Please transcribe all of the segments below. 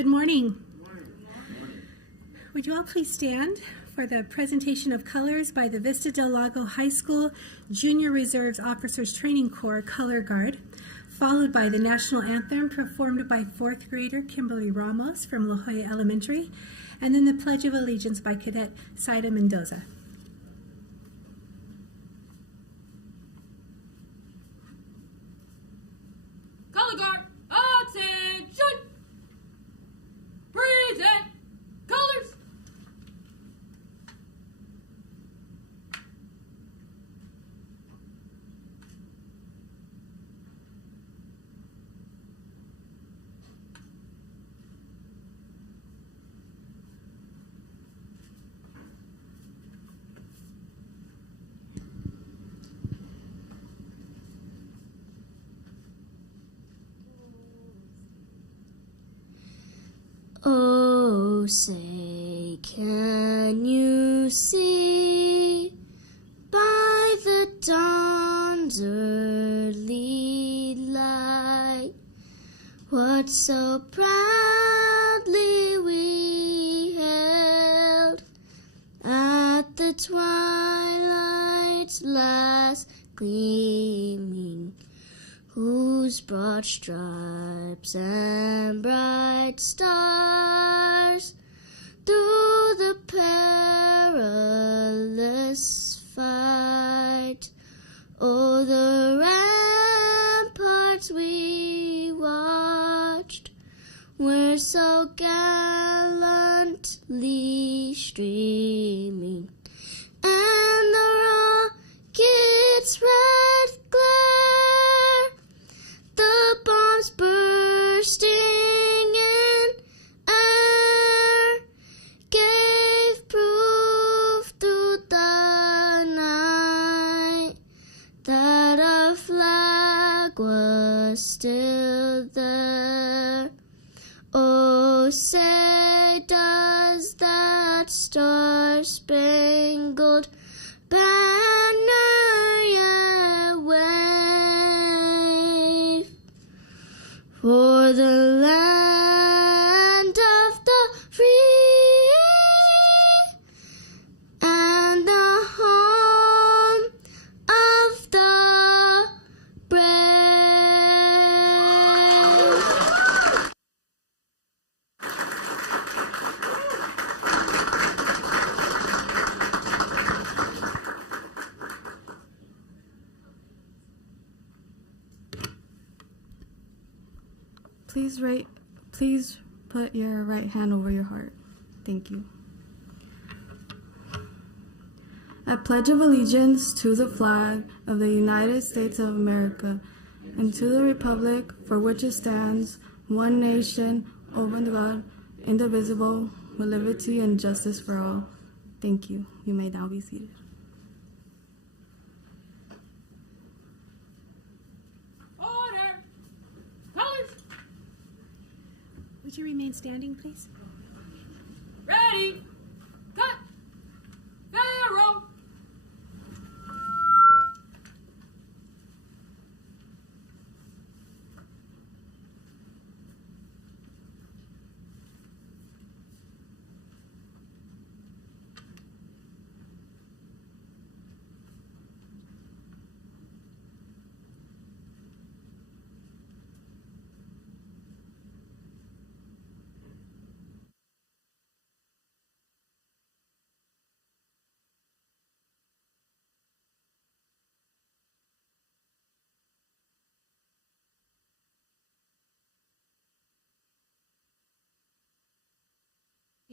Good morning. Would you all please stand for the presentation of colors by the Vista Del Lago High School Junior Reserves Officers Training Corps Color Guard, followed by the national anthem performed by 4th grader Kimberly Ramos from La Jolla Elementary, and then the Pledge of Allegiance by Cadet Saida Mendoza. Color Guard, attention! Present colors! Oh, say, can you see by the dawn's early light what so proudly we held at the twilight's last gleaming, whose broad stripes and bright stars through the perilous fight o'er the ramparts we watched were so gallantly streaming, and the rocket's red glare, the bombs bursting in air, gave proof through the night that our flag was still there. Oh, say, does that star-spangled banner yet wave for the land of the free and the home of the brave? Please put your right hand over your heart. Thank you. I pledge of allegiance to the flag of the United States of America and to the republic for which it stands, one nation, under God, indivisible, with liberty and justice for all. Thank you. You may now be seated. Order! Colors! Would you remain standing, please? Ready! Cut! Pharaoh!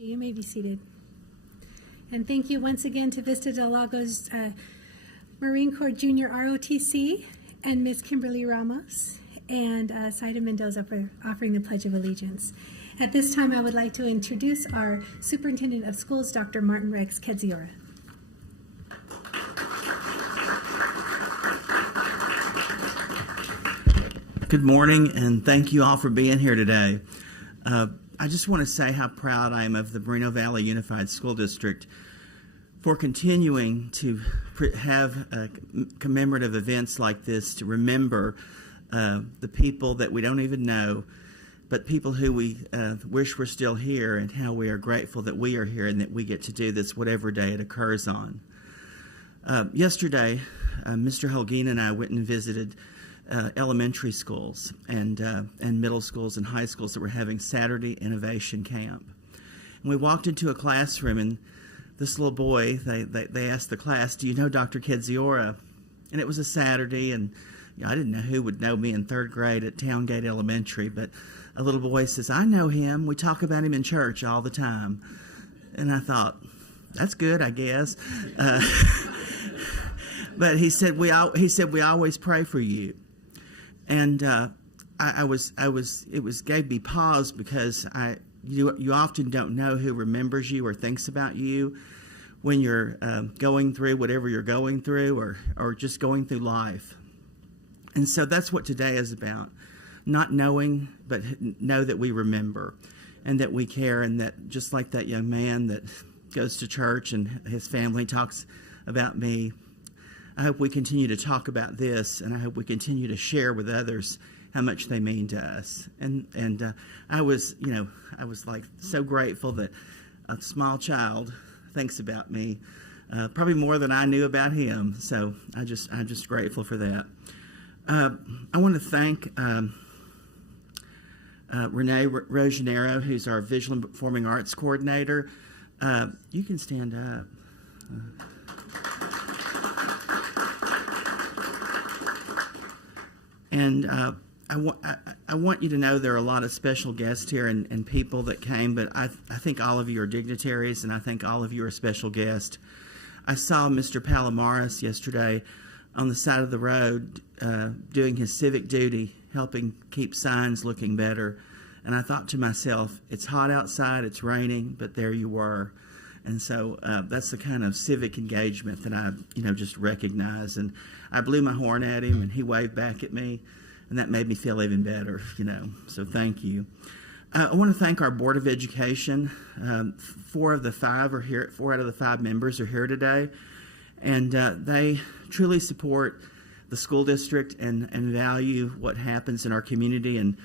You may be seated. And thank you once again to Vista Del Lago's Marine Corps Junior ROTC and Ms. Kimberly Ramos and Saida Mendoza for offering the Pledge of Allegiance. At this time, I would like to introduce our Superintendent of Schools, Dr. Martin Rex Kedziora. Good morning, and thank you all for being here today. I just want to say how proud I am of the Moreno Valley Unified School District for continuing to have commemorative events like this to remember the people that we don't even know but people who we wish were still here, and how we are grateful that we are here and that we get to do this whatever day it occurs on. Yesterday, Mr. Holguin and I went and visited elementary schools and middle schools and high schools that were having Saturday Innovation Camp. And we walked into a classroom, and this little boy, they asked the class, "Do you know Dr. Kedziora?" And it was a Saturday, and I didn't know who would know me in third grade at Towngate Elementary, but a little boy says, "I know him. We talk about him in church all the time." And I thought, that's good, I guess. But he said, we always pray for you. And it gave me pause, because you often don't know who remembers you or thinks about you when you're going through whatever you're going through, or just going through life. And so that's what today is about. Not knowing, but know that we remember and that we care, and that just like that young man that goes to church and his family talks about me, I hope we continue to talk about this, and I hope we continue to share with others how much they mean to us. And I was like so grateful that a small child thinks about me, probably more than I knew about him. So I'm just grateful for that. I want to thank Renee Rogenero, who's our Visual and Performing Arts Coordinator. You can stand up. And I want you to know there are a lot of special guests here and people that came, but I think all of you are dignitaries, and I think all of you are special guests. I saw Mr. Palomares yesterday on the side of the road doing his civic duty, helping keep signs looking better. And I thought to myself, it's hot outside, it's raining, but there you were. And so that's the kind of civic engagement that I, just recognize. And I blew my horn at him, and he waved back at me, and that made me feel even better, So thank you. I want to thank our Board of Education. 4 out of the 5 members are here today, and they truly support the school district and value what happens in our community and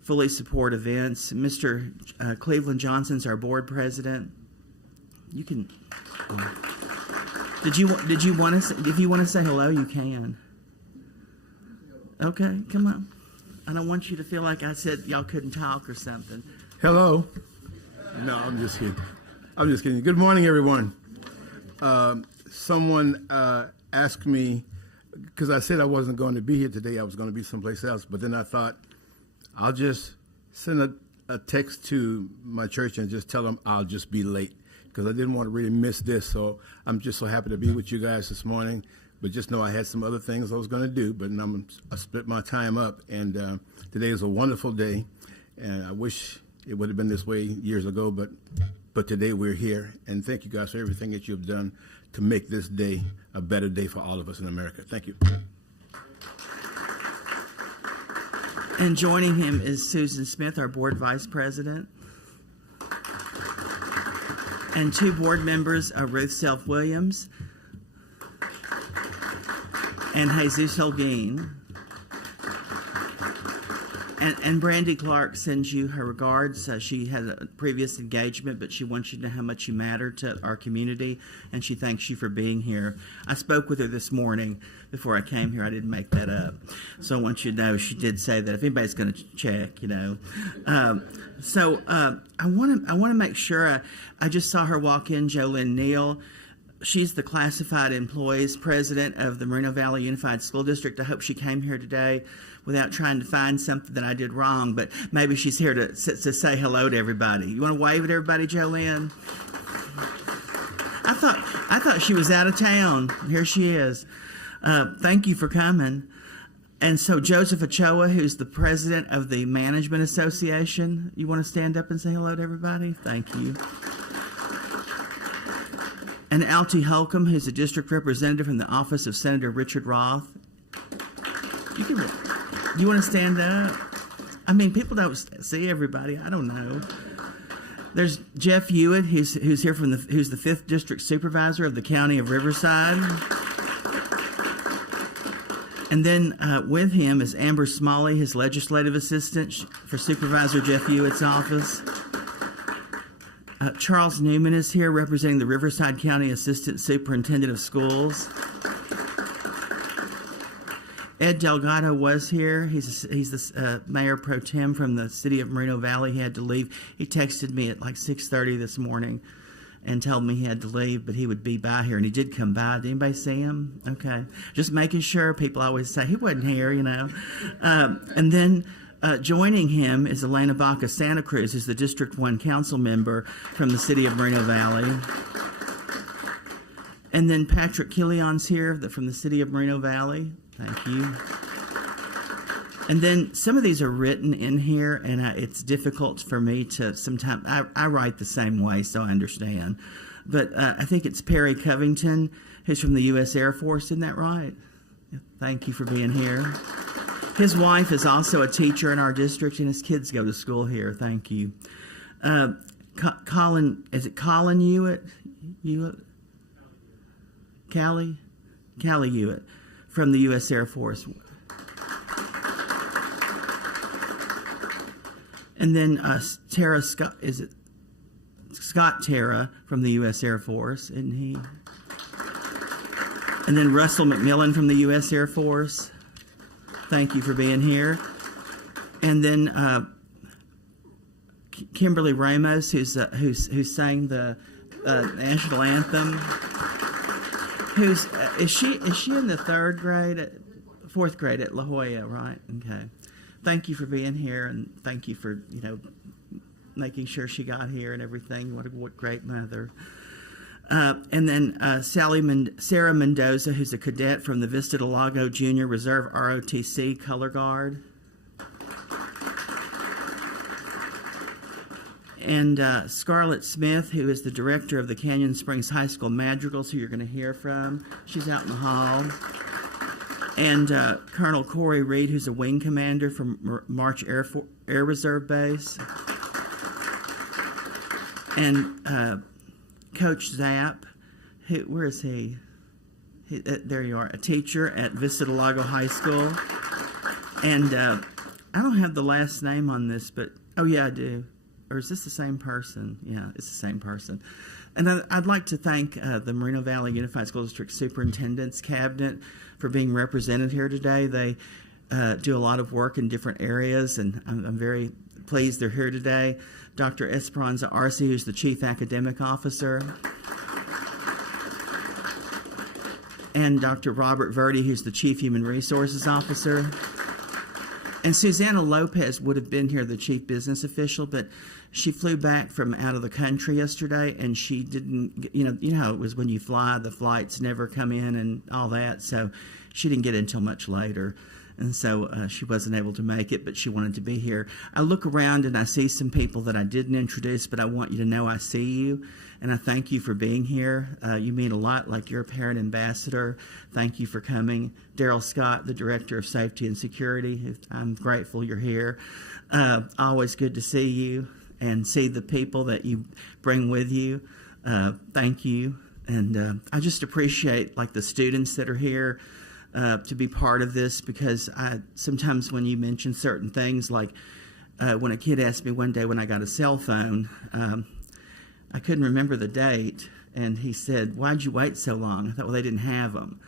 fully support events. Mr. Cleveland Johnson's our board president. You can. Did you want to? If you want to say hello, you can. Okay, come on. I don't want you to feel like I said y'all couldn't talk or something. Hello. No, I'm just kidding. Good morning, everyone. Someone asked me, because I said I wasn't going to be here today, I was going to be someplace else, but then I thought I'll just send a text to my church and just tell them I'll just be late, because I didn't want to really miss this. So I'm just so happy to be with you guys this morning. But just know I had some other things I was going to do, but I split my time up. And today is a wonderful day, and I wish it would have been this way years ago, but today we're here. And thank you guys for everything that you've done to make this day a better day for all of us in America. Thank you. And joining him is Susan Smith, our board vice president. And 2 board members are Ruth Self-Williams and Jesus Holguin. And Brandy Clark sends you her regards. She had a previous engagement, but she wants you to know how much you matter to our community, and she thanks you for being here. I spoke with her this morning before I came here. I didn't make that up. So I want you to know she did say that if anybody's going to check, So I want to make sure. I just saw her walk in, Jolynn Neal. She's the classified employees president of the Moreno Valley Unified School District. I hope she came here today without trying to find something that I did wrong, but maybe she's here to say hello to everybody. You want to wave at everybody, Jolynn? I thought she was out of town. Here she is. Thank you for coming. And so Joseph Ochoa, who's the president of the Management Association, you want to stand up and say hello to everybody? Thank you. And Altie Holcomb, who's a district representative from the office of Senator Richard Roth. You want to stand up? I mean, people don't see everybody. I don't know. There's Jeff Hewitt, who's here who's the 5th district supervisor of the county of Riverside. And then with him is Amber Smalley, his legislative assistant for Supervisor Jeff Hewitt's office. Charles Newman is here representing the Riverside County Assistant Superintendent of Schools. Ed Delgado was here. He's the mayor pro tem from the city of Moreno Valley. He had to leave. He texted me at like 6:30 this morning and told me he had to leave, but he would be by here, and he did come by. Did anybody see him? Okay. Just making sure. People always say, he wasn't here, you know. And then joining him is Elena Baca Santa Cruz, who's the District 1 council member from the city of Moreno Valley. And then Patrick Killion's here from the city of Moreno Valley. Thank you. And then some of these are written in here, and it's difficult for me to sometimes, I write the same way, so I understand. But I think it's Perry Covington, who's from the U.S. Air Force. Isn't that right? Thank you for being here. His wife is also a teacher in our district, and his kids go to school here. Thank you. Colin, is it Colin Hewitt? Callie Hewitt from the U.S. Air Force. And then Tara Scott, is it Scott Tara from the U.S. Air Force, isn't he? And then Russell McMillan from the U.S. Air Force. Thank you for being here. And then Kimberly Ramos, who sang the national anthem. Is she in the fourth grade at La Jolla, right? Okay. Thank you for being here, and thank you for making sure she got here and everything. What great mother. And then Sarah Mendoza, who's a cadet from the Vista del Lago Junior Reserve ROTC Color Guard. And Scarlett Smith, who is the director of the Canyon Springs High School Madrigals, who you're going to hear from. She's out in the hall. And Colonel Corey Reed, who's a wing commander from March Air Reserve Base. And Coach Zapp, where is he? There you are, a teacher at Vista del Lago High School. And I don't have the last name on this, but, oh yeah, I do. Or is this the same person? Yeah, it's the same person. And I'd like to thank the Moreno Valley Unified School District Superintendent's Cabinet for being represented here today. They do a lot of work in different areas, and I'm very pleased they're here today. Dr. Esperanza Arce, who's the Chief Academic Officer. And Dr. Robert Verdi, who's the Chief Human Resources Officer. And Susanna Lopez would have been here, the Chief Business Official, but she flew back from out of the country yesterday, and she didn't, you know how it was when you fly, the flights never come in and all that, so she didn't get in until much later. And so she wasn't able to make it, but she wanted to be here. I look around and I see some people that I didn't introduce, but I want you to know I see you, and I thank you for being here. You mean a lot, like you're a parent ambassador. Thank you for coming. Daryl Scott, the Director of Safety and Security, I'm grateful you're here. Always good to see you and see the people that you bring with you. Thank you. And I just appreciate like the students that are here to be part of this, because sometimes when you mention certain things, like when a kid asked me one day when I got a cell phone, I couldn't remember the date, and he said, "Why'd you wait so long?" I thought, well, they didn't have them.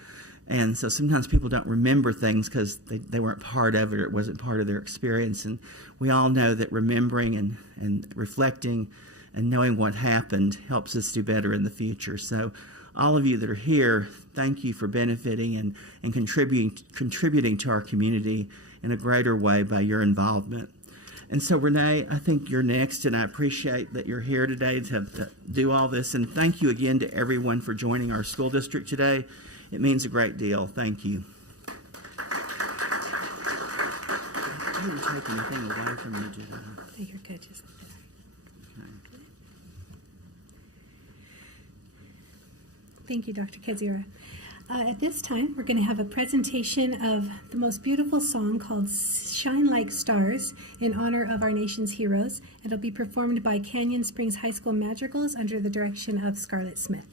And so sometimes people don't remember things because they weren't part of it, or it wasn't part of their experience. And we all know that remembering and reflecting and knowing what happened helps us do better in the future. So all of you that are here, thank you for benefiting and contributing to our community in a greater way by your involvement. And so, Renee, I think you're next, and I appreciate that you're here today to do all this. And thank you again to everyone for joining our school district today. It means a great deal. Thank you. I didn't take anything away from you, did I? You're good. Just... Okay. Thank you, Dr. Kezira. At this time, we're going to have a presentation of the most beautiful song called Shine Like Stars in honor of our nation's heroes. It'll be performed by Canyon Springs High School Madrigals under the direction of Scarlett Smith.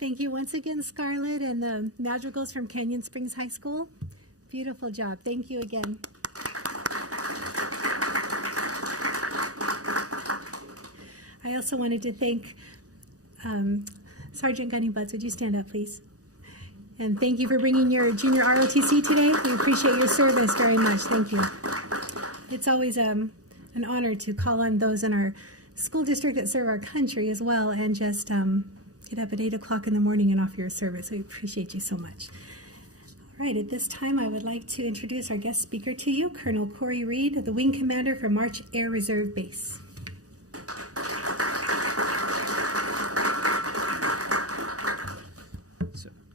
Thank you once again, Scarlett, and the Madrigals from Canyon Springs High School. Beautiful job. Thank you again. I also wanted to thank Sergeant Gunny Butts. Would you stand up, please? And thank you for bringing your junior ROTC today. We appreciate your service very much. Thank you. It's always an honor to call on those in our school district that serve our country as well, and just get up at 8 o'clock in the morning and offer your service. We appreciate you so much. All right, at this time, I would like to introduce our guest speaker to you, Colonel Corey Reed, the Wing Commander for March Air Reserve Base.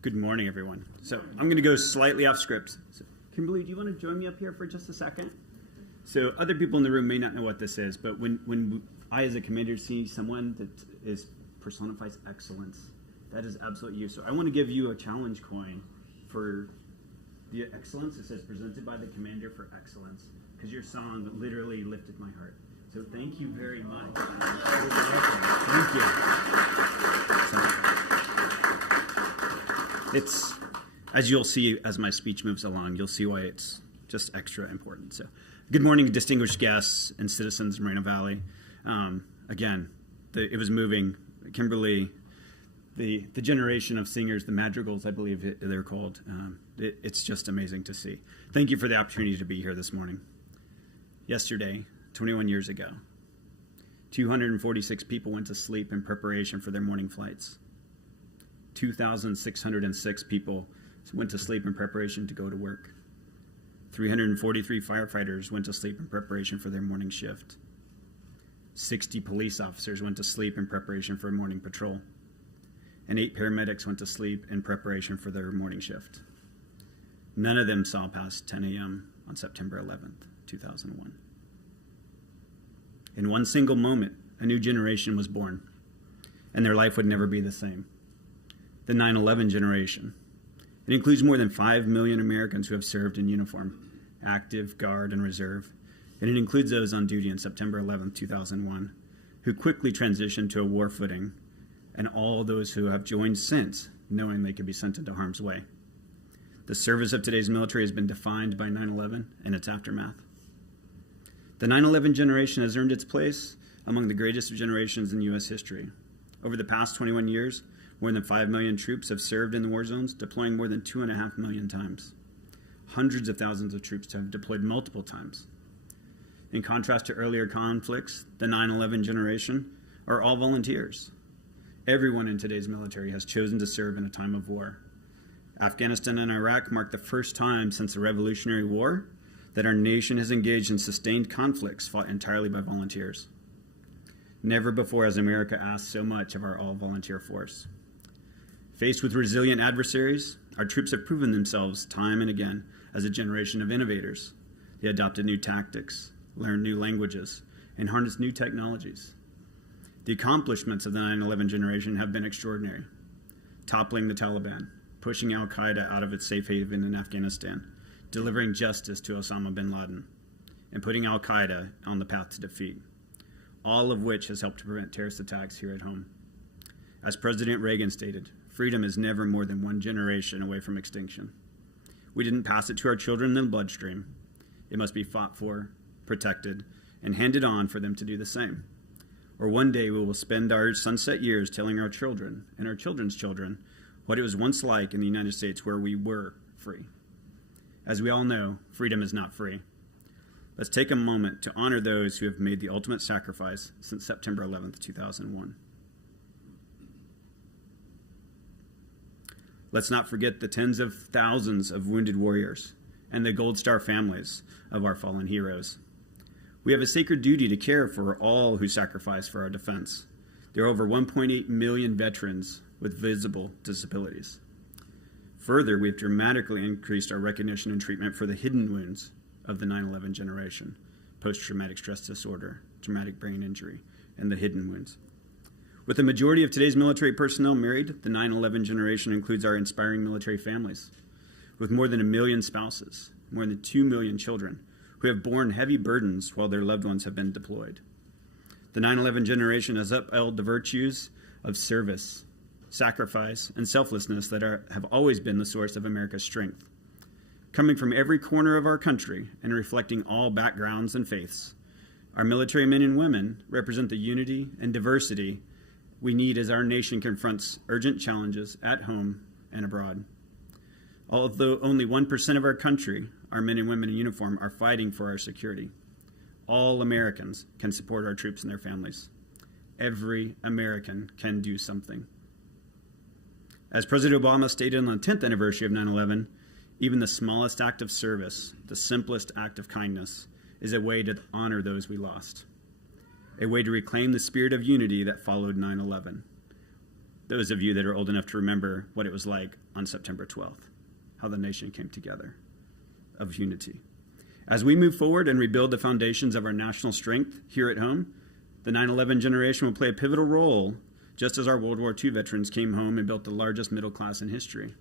Good morning, everyone. So I'm going to go slightly off script. So, Kimberly, do you want to join me up here for just a second? So other people in the room may not know what this is, but when I, as a commander, see someone that personifies excellence, that is absolutely you. So I want to give you a challenge coin for the excellence. It says presented by the commander for excellence, because your song literally lifted my heart. So thank you very much. Thank you. It's, as you'll see as my speech moves along, you'll see why it's just extra important. So, good morning, distinguished guests and citizens of Moreno Valley. Again, it was moving. Kimberly, the generation of singers, the madrigals, I believe they're called. It's just amazing to see. Thank you for the opportunity to be here this morning. Yesterday, 21 years ago, 246 people went to sleep in preparation for their morning flights. 2,606 people went to sleep in preparation to go to work. 343 firefighters went to sleep in preparation for their morning shift. 60 police officers went to sleep in preparation for morning patrol. And 8 paramedics went to sleep in preparation for their morning shift. None of them saw past 10 a.m. on September 11th, 2001. In one single moment, a new generation was born, and their life would never be the same. The 9/11 generation. It includes more than 5 million Americans who have served in uniform, active, guard, and reserve. And it includes those on duty on September 11, 2001, who quickly transitioned to a war footing, and all those who have joined since, knowing they could be sent into harm's way. The service of today's military has been defined by 9/11 and its aftermath. The 9/11 generation has earned its place among the greatest generations in U.S. history. Over the past 21 years, more than 5 million troops have served in the war zones, deploying more than 2.5 million times. Hundreds of thousands of troops have deployed multiple times. In contrast to earlier conflicts, the 9/11 generation are all volunteers. Everyone in today's military has chosen to serve in a time of war. Afghanistan and Iraq marked the first time since the Revolutionary War that our nation has engaged in sustained conflicts fought entirely by volunteers. Never before has America asked so much of our all-volunteer force. Faced with resilient adversaries, our troops have proven themselves time and again as a generation of innovators. They adopted new tactics, learned new languages, and harnessed new technologies. The accomplishments of the 9/11 generation have been extraordinary. Toppling the Taliban, pushing al-Qaeda out of its safe haven in Afghanistan, delivering justice to Osama bin Laden, and putting al-Qaeda on the path to defeat, all of which has helped to prevent terrorist attacks here at home. As President Reagan stated, freedom is never more than one generation away from extinction. We didn't pass it to our children in the bloodstream. It must be fought for, protected, and handed on for them to do the same. Or one day we will spend our sunset years telling our children and our children's children what it was once like in the United States where we were free. As we all know, freedom is not free. Let's take a moment to honor those who have made the ultimate sacrifice since September 11th, 2001. Let's not forget the tens of thousands of wounded warriors and the Gold Star families of our fallen heroes. We have a sacred duty to care for all who sacrifice for our defense. There are over 1.8 million veterans with visible disabilities. Further, we've dramatically increased our recognition and treatment for the hidden wounds of the 9/11 generation, post-traumatic stress disorder, traumatic brain injury, and the hidden wounds. With the majority of today's military personnel married, the 9/11 generation includes our inspiring military families, with more than 1 million spouses, more than 2 million children, who have borne heavy burdens while their loved ones have been deployed. The 9/11 generation has upheld the virtues of service, sacrifice, and selflessness that have always been the source of America's strength. Coming from every corner of our country and reflecting all backgrounds and faiths, our military men and women represent the unity and diversity we need as our nation confronts urgent challenges at home and abroad. Although only 1% of our country, our men and women in uniform, are fighting for our security, all Americans can support our troops and their families. Every American can do something. As President Obama stated on the 10th anniversary of 9/11, even the smallest act of service, the simplest act of kindness, is a way to honor those we lost, a way to reclaim the spirit of unity that followed 9/11. those of you that are old enough to remember what it was like on September 12th, how the nation came together of unity. As we move forward and rebuild the foundations of our national strength here at home, the 9/11 generation will play a pivotal role, just as our World War II veterans came home and built the largest middle class in history.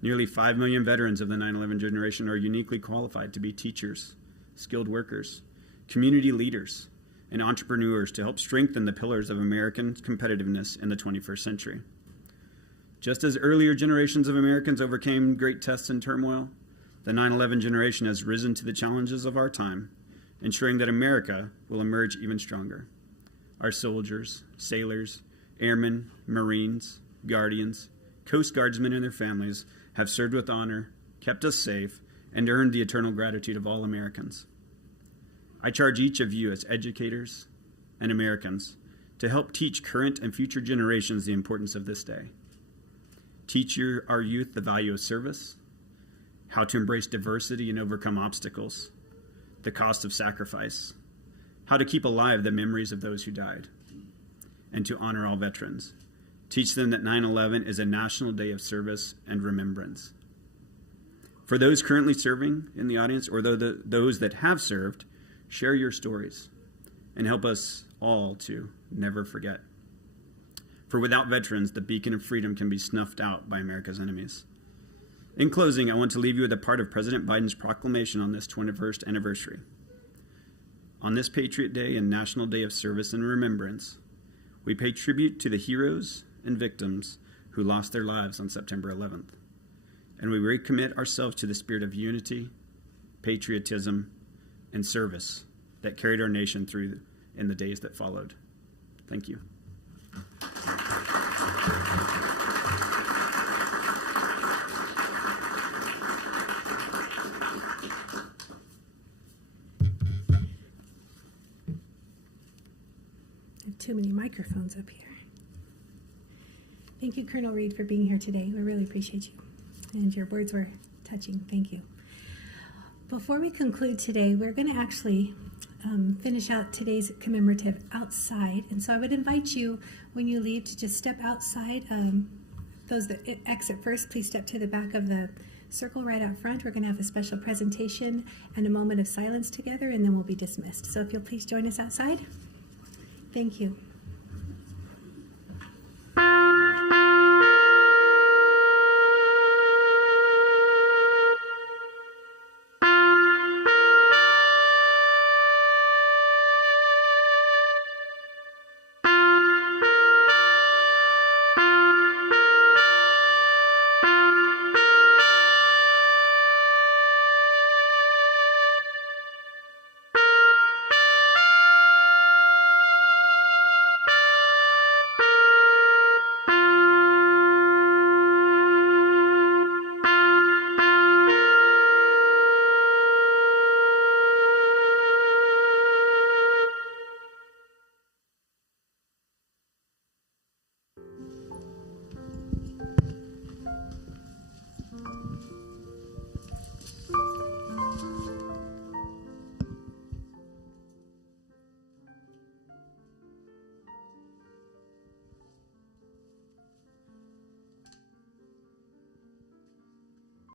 Nearly 5 million veterans of the 9/11 generation are uniquely qualified to be teachers, skilled workers, community leaders, and entrepreneurs to help strengthen the pillars of American competitiveness in the 21st century. Just as earlier generations of Americans overcame great tests and turmoil, the 9/11 generation has risen to the challenges of our time, ensuring that America will emerge even stronger. Our soldiers, sailors, airmen, Marines, guardians, Coast Guardsmen and their families have served with honor, kept us safe, and earned the eternal gratitude of all Americans. I charge each of you as educators and Americans to help teach current and future generations the importance of this day. Teach our youth the value of service, how to embrace diversity and overcome obstacles, the cost of sacrifice, how to keep alive the memories of those who died, and to honor all veterans. Teach them that 9/11 is a national day of service and remembrance. For those currently serving in the audience, or those that have served, share your stories and help us all to never forget. For without veterans, the beacon of freedom can be snuffed out by America's enemies. In closing, I want to leave you with a part of President Biden's proclamation on this 21st anniversary. On this Patriot Day and National Day of Service and Remembrance, we pay tribute to the heroes and victims who lost their lives on September 11th, and we recommit ourselves to the spirit of unity, patriotism, and service that carried our nation through in the days that followed. Thank you. Too many microphones up here. Thank you, Colonel Reed, for being here today. We really appreciate you. And your words were touching. Thank you. Before we conclude today, we're going to actually finish out today's commemorative outside. And so I would invite you, when you leave, to just step outside. Those that exit first, please step to the back of the circle right out front. We're going to have a special presentation and a moment of silence together, and then we'll be dismissed. So if you'll please join us outside. Thank you.